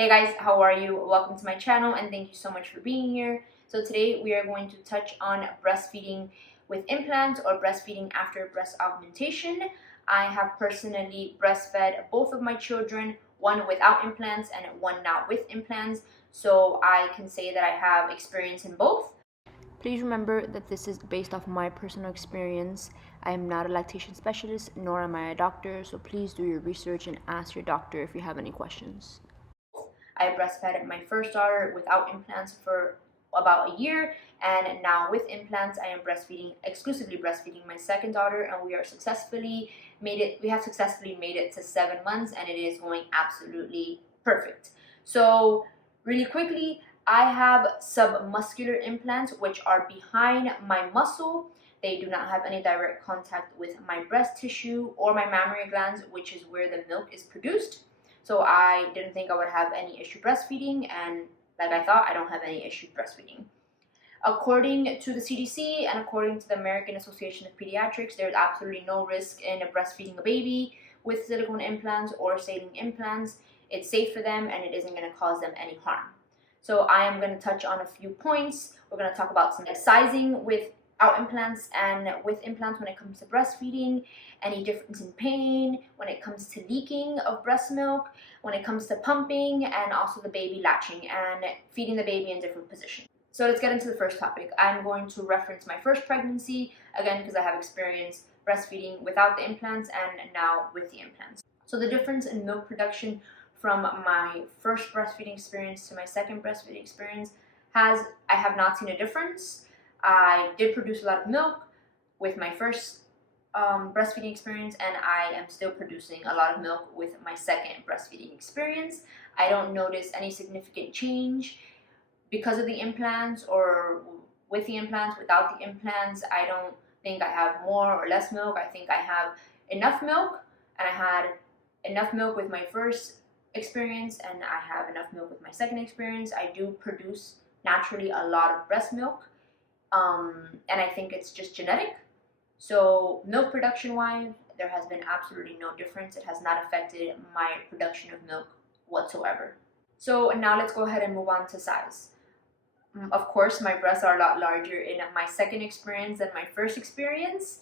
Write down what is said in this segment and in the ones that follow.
Hey guys, how are you? Welcome to my channel and thank you so much for being here. So today we are going to touch on breastfeeding with implants or breastfeeding after breast augmentation. I have personally breastfed both of my children, one without implants and one now with implants. So I can say that I have experience in both. Please remember that this is based off my personal experience. I am not a lactation specialist, nor am I a doctor, so please do your research and ask your doctor if you have any questions. I breastfed my first daughter without implants for about a year, and now with implants, I am exclusively breastfeeding my second daughter, and we have successfully made it to 7 months, and it is going absolutely perfect. So really quickly, I have submuscular implants, which are behind my muscle. They do not have any direct contact with my breast tissue or my mammary glands, which is where the milk is produced. So I didn't think I would have any issue breastfeeding, and like I thought, I don't have any issue breastfeeding. According to the CDC and according to the American Association of Pediatrics, there's absolutely no risk in breastfeeding a baby with silicone implants or saline implants. It's safe for them and it isn't going to cause them any harm. So I am going to touch on a few points. We're going to talk about some sizing without implants and with implants when it comes to breastfeeding, any difference in pain, when it comes to leaking of breast milk, when it comes to pumping, and also the baby latching and feeding the baby in different positions. So let's get into the first topic. I'm going to reference my first pregnancy, again, because I have experience breastfeeding without the implants and now with the implants. So the difference in milk production from my first breastfeeding experience to my second breastfeeding experience I have not seen a difference. I did produce a lot of milk with my first breastfeeding experience, and I am still producing a lot of milk with my second breastfeeding experience. I don't notice any significant change because of the implants or with the implants. Without the implants, I don't think I have more or less milk. I think I have enough milk, and I had enough milk with my first experience, and I have enough milk with my second experience. I do produce naturally a lot of breast milk, and I think it's just genetic. So milk production wise, there has been absolutely no difference. It has not affected my production of milk whatsoever. So now let's go ahead and move on to size. Of course, my breasts are a lot larger in my second experience than my first experience.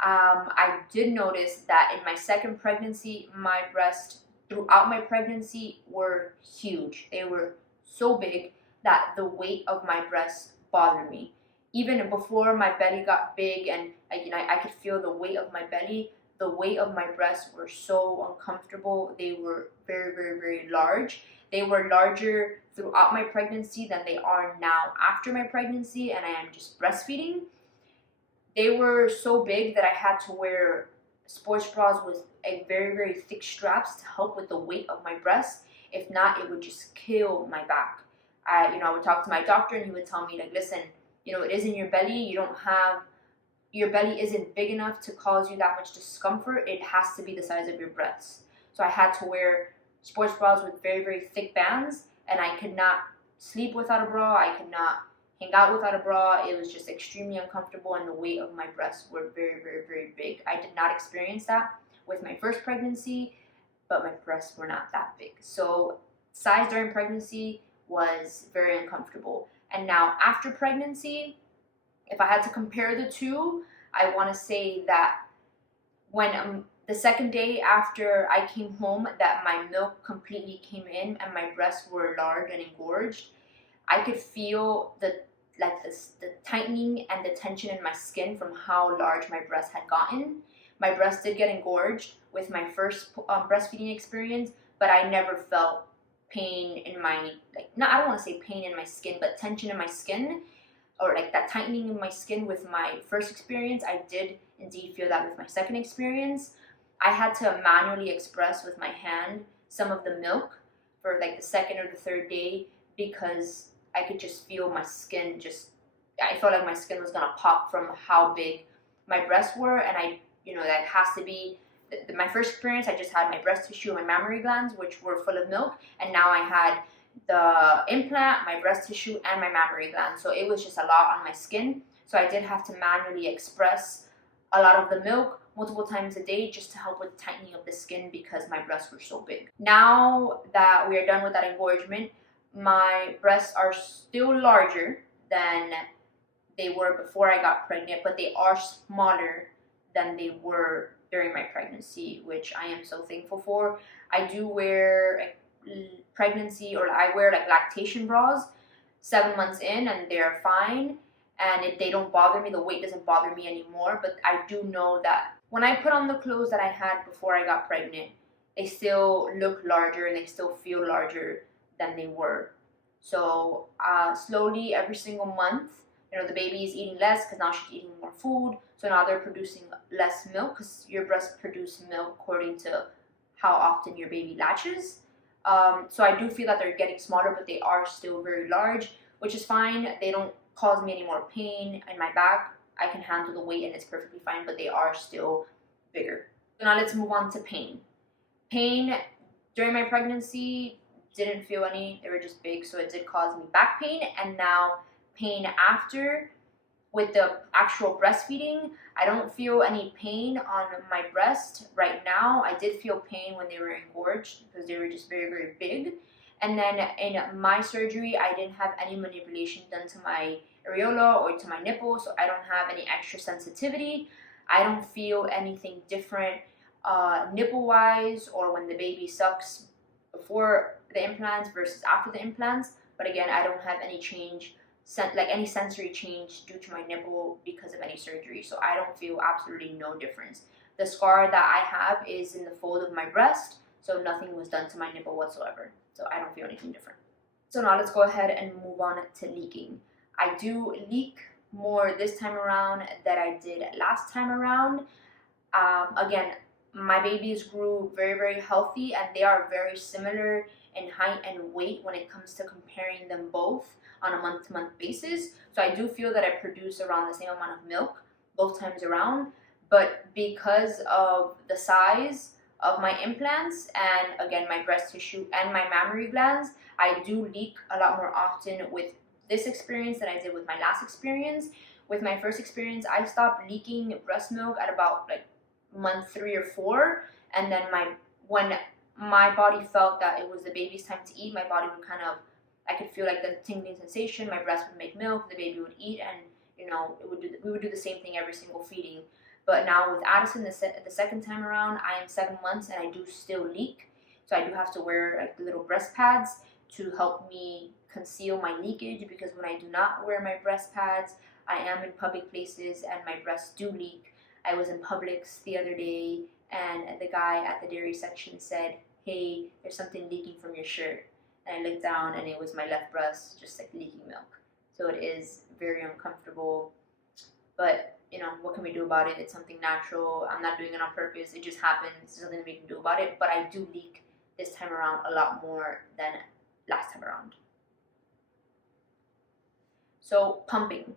I did notice that in my second pregnancy, my breasts throughout my pregnancy were huge. They were so big that the weight of my breasts bothered me. Even before my belly got big and I could feel the weight of my belly, the weight of my breasts were so uncomfortable. They were very, very, very large. They were larger throughout my pregnancy than they are now after my pregnancy, and I am just breastfeeding. They were so big that I had to wear sports bras with a very, very thick straps to help with the weight of my breasts. If not, it would just kill my back. I would talk to my doctor and he would tell me, like, listen, it is in your belly. Your belly isn't big enough to cause you that much discomfort. It has to be the size of your breasts. So I had to wear sports bras with very, very thick bands, and I could not sleep without a bra. I could not hang out without a bra. It was just extremely uncomfortable, and the weight of my breasts were very, very, very big. I did not experience that with my first pregnancy, but my breasts were not that big. So size during pregnancy was very uncomfortable. And now after pregnancy, if I had to compare the two, I want to say that when the second day after I came home, that my milk completely came in and my breasts were large and engorged, I could feel the tightening and the tension in my skin from how large my breasts had gotten. My breasts did get engorged with my first breastfeeding experience, but I never felt pain in my, I don't want to say pain in my skin, but tension in my skin, or like that tightening in my skin with my first experience. I did indeed feel that with my second experience. I had to manually express with my hand some of the milk for like the second or the third day because I could just feel my skin I felt like my skin was gonna pop from how big my breasts were, and that has to be my first experience. I just had my breast tissue and my mammary glands, which were full of milk, and now I had the implant, my breast tissue, and my mammary glands. So it was just a lot on my skin. So I did have to manually express a lot of the milk multiple times a day just to help with tightening of the skin because my breasts were so big. Now that we are done with that engorgement, my breasts are still larger than they were before I got pregnant, but they are smaller than they were during my pregnancy, which I am so thankful for. I do wear pregnancy, or I wear like lactation bras 7 months in, and they're fine, and they don't bother me. The weight doesn't bother me anymore. But I do know that when I put on the clothes that I had before I got pregnant, they still look larger and they still feel larger than they were. So slowly, every single month, the baby is eating less because now she's eating more food. So now they're producing less milk, because your breasts produce milk according to how often your baby latches. So I do feel that they're getting smaller, but they are still very large, which is fine. They don't cause me any more pain in my back. I can handle the weight and it's perfectly fine, but they are still bigger. So now let's move on to pain. Pain during my pregnancy, didn't feel any. They were just big, so it did cause me back pain. And now pain after, with the actual breastfeeding, I don't feel any pain on my breast right now. I did feel pain when they were engorged because they were just very, very big. And then in my surgery, I didn't have any manipulation done to my areola or to my nipple, so I don't have any extra sensitivity. I don't feel anything different nipple-wise, or when the baby sucks before the implants versus after the implants. But again, I don't have any change, like any sensory change due to my nipple because of any surgery. So I don't feel absolutely no difference. The scar that I have is in the fold of my breast, so nothing was done to my nipple whatsoever. So I don't feel anything different. So now let's go ahead and move on to leaking. I do leak more this time around than I did last time around. Again, my babies grew very, very healthy, and they are very similar in height and weight when it comes to comparing them both on a month-to-month basis. So I do feel that I produce around the same amount of milk both times around, but because of the size of my implants and again my breast tissue and my mammary glands, I do leak a lot more often with this experience than I did with my last experience. With my first experience, I stopped leaking breast milk at about like month 3 or 4, and then when my body felt that it was the baby's time to eat, my body would I could feel like the tingling sensation. My breast would make milk, the baby would eat, and we would do the same thing every single feeding. But now with Addison, the second time around, I am 7 months and I do still leak. So I do have to wear like little breast pads to help me conceal my leakage, because when I do not wear my breast pads, I am in public places and my breasts do leak. I was in Publix the other day and the guy at the dairy section said, "Hey, there's something leaking from your shirt." And I looked down and it was my left breast just like leaking milk. So it is very uncomfortable, but what can we do about it? It's something natural. I'm not doing it on purpose. It just happens. There's nothing we can do about it. But I do leak this time around a lot more than last time around. So pumping.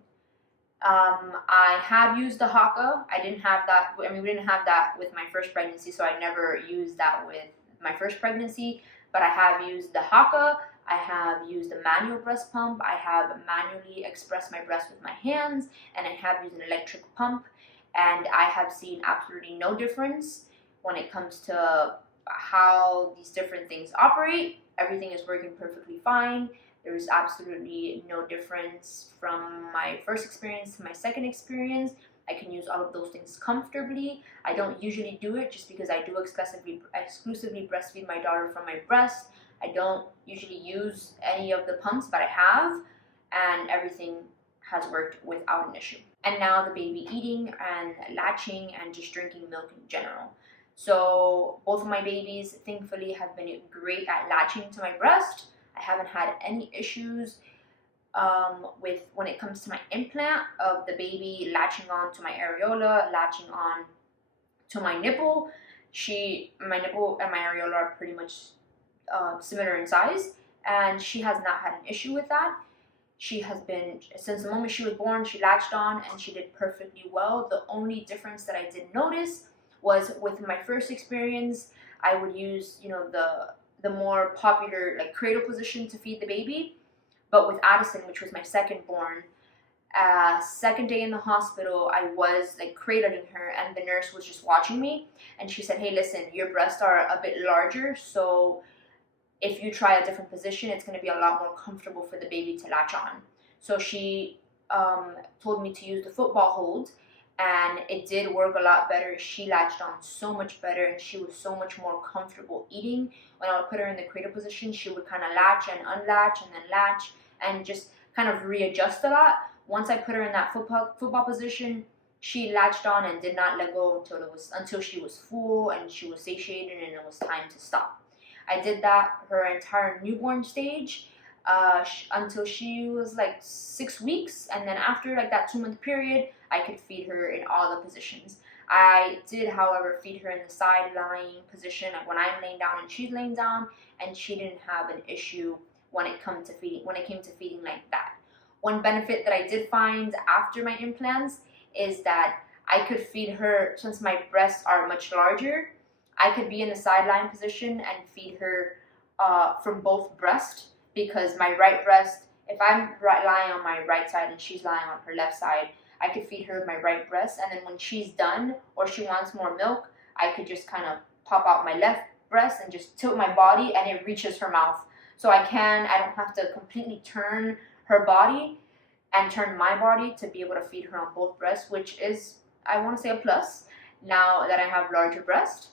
I have used the Haka. I didn't have that. We didn't have that with my first pregnancy, so I never used that with my first pregnancy. But I have used the Haka. I have used a manual breast pump. I have manually expressed my breast with my hands, and I have used an electric pump, and I have seen absolutely no difference when it comes to how these different things operate. Everything is working perfectly fine. There's absolutely no difference from my first experience to my second experience. I can use all of those things comfortably. I don't usually do it just because I do exclusively breastfeed my daughter from my breast. I don't usually use any of the pumps, but I have, and everything has worked without an issue. And now the baby eating and latching and just drinking milk in general. So both of my babies, thankfully, have been great at latching to my breast. I haven't had any issues with when it comes to my implant of the baby latching on to my areola, latching on to my nipple. My nipple and my areola are pretty much similar in size, and she has not had an issue with that. She has been, since the moment she was born, she latched on and she did perfectly well. The only difference that I did notice was with my first experience, I would use, the more popular like cradle position to feed the baby. But with Addison, which was my second born, Second day in the hospital, I was like cradling her, and the nurse was just watching me, and she said, "Hey, listen, your breasts are a bit larger, so if you try a different position, it's going to be a lot more comfortable for the baby to latch on." So she told me to use the football hold, and it did work a lot better. She latched on so much better, and she was so much more comfortable eating. When I would put her in the cradle position, she would kind of latch and unlatch and then latch and just kind of readjust a lot. Once I put her in that football position, she latched on and did not let go until she was full and she was satiated and it was time to stop. I did that her entire newborn stage until she was like 6 weeks, and then after like that 2-month period, I could feed her in all the positions. I did, however, feed her in the side lying position, like when I'm laying down and she's laying down, and she didn't have an issue when it came to feeding like that. One benefit that I did find after my implants is that I could feed her, since my breasts are much larger, I could be in the sideline position and feed her from both breasts, because my right breast, if I'm lying on my right side and she's lying on her left side, I could feed her my right breast, and then when she's done or she wants more milk, I could just kind of pop out my left breast and just tilt my body and it reaches her mouth. So I don't have to completely turn her body and turn my body to be able to feed her on both breasts, which is, I want to say, a plus now that I have larger breasts.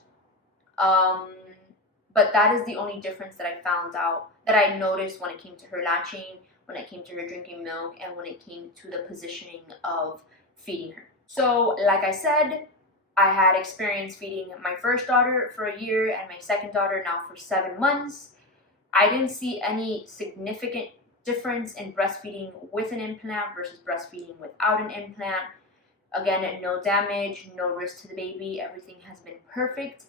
But that is the only difference that I found out, that I noticed when it came to her latching, when it came to her drinking milk, and when it came to the positioning of feeding her. So, like I said, I had experience feeding my first daughter for a year and my second daughter now for 7 months. I didn't see any significant difference in breastfeeding with an implant versus breastfeeding without an implant. Again, no damage, no risk to the baby. Everything has been perfect.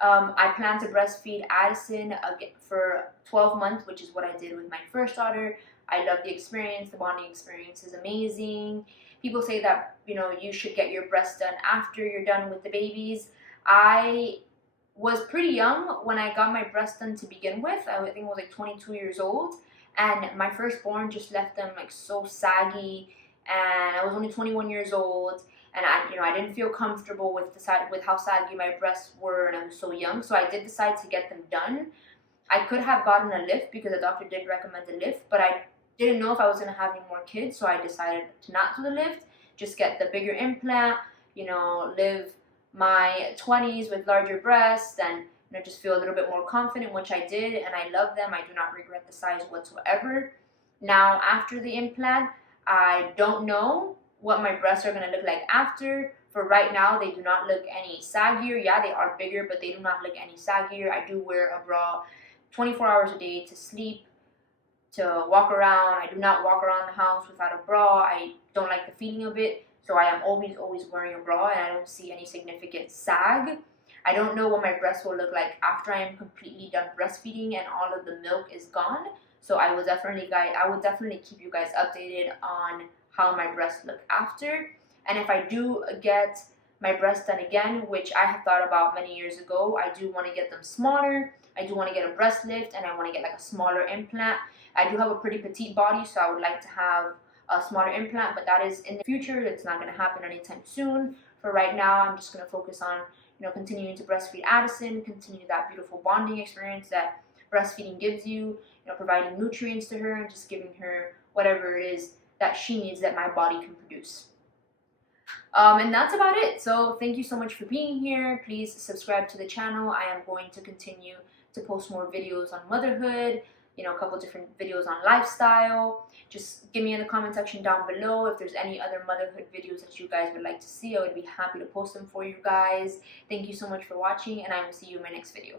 I plan to breastfeed Addison for 12 months, which is what I did with my first daughter. I love the experience. The bonding experience is amazing. People say that, you should get your breasts done after you're done with the babies. I was pretty young when I got my breasts done to begin with. I think I was like 22 years old. And my firstborn just left them like so saggy. And I was only 21 years old. And I didn't feel comfortable with how saggy my breasts were, and I was so young. So I did decide to get them done. I could have gotten a lift because the doctor did recommend a lift, but I didn't know if I was going to have any more kids, so I decided to not do the lift, just get the bigger implant, live my 20s with larger breasts, and just feel a little bit more confident, which I did, and I love them. I do not regret the size whatsoever. Now, after the implant, I don't know what my breasts are going to look like after. For right now, they do not look any saggier. Yeah, they are bigger, but they do not look any saggier. I do wear a bra 24 hours a day to sleep, to walk around. I do not walk around the house without a bra. I don't like the feeling of it, so I am always wearing a bra, and I don't see any significant sag. I don't know what my breasts will look like after I am completely done breastfeeding and all of the milk is gone. So I would definitely keep you guys updated on how my breasts look after. And if I do get my breasts done again, which I have thought about many years ago, I do want to get them smaller. I do want to get a breast lift, and I want to get like a smaller implant. I do have a pretty petite body, so I would like to have a smaller implant, but that is in the future. It's not going to happen anytime soon. For right now, I'm just going to focus on continuing to breastfeed Addison, continue that beautiful bonding experience that breastfeeding gives you, providing nutrients to her and just giving her whatever it is that she needs that my body can produce. And that's about it. So thank you so much for being here. Please subscribe to the channel. I am going to continue to post more videos on motherhood, a couple different videos on lifestyle. Just give me in the comment section down below if there's any other motherhood videos that you guys would like to see. I would be happy to post them for you guys. Thank you so much for watching, and I will see you in my next video.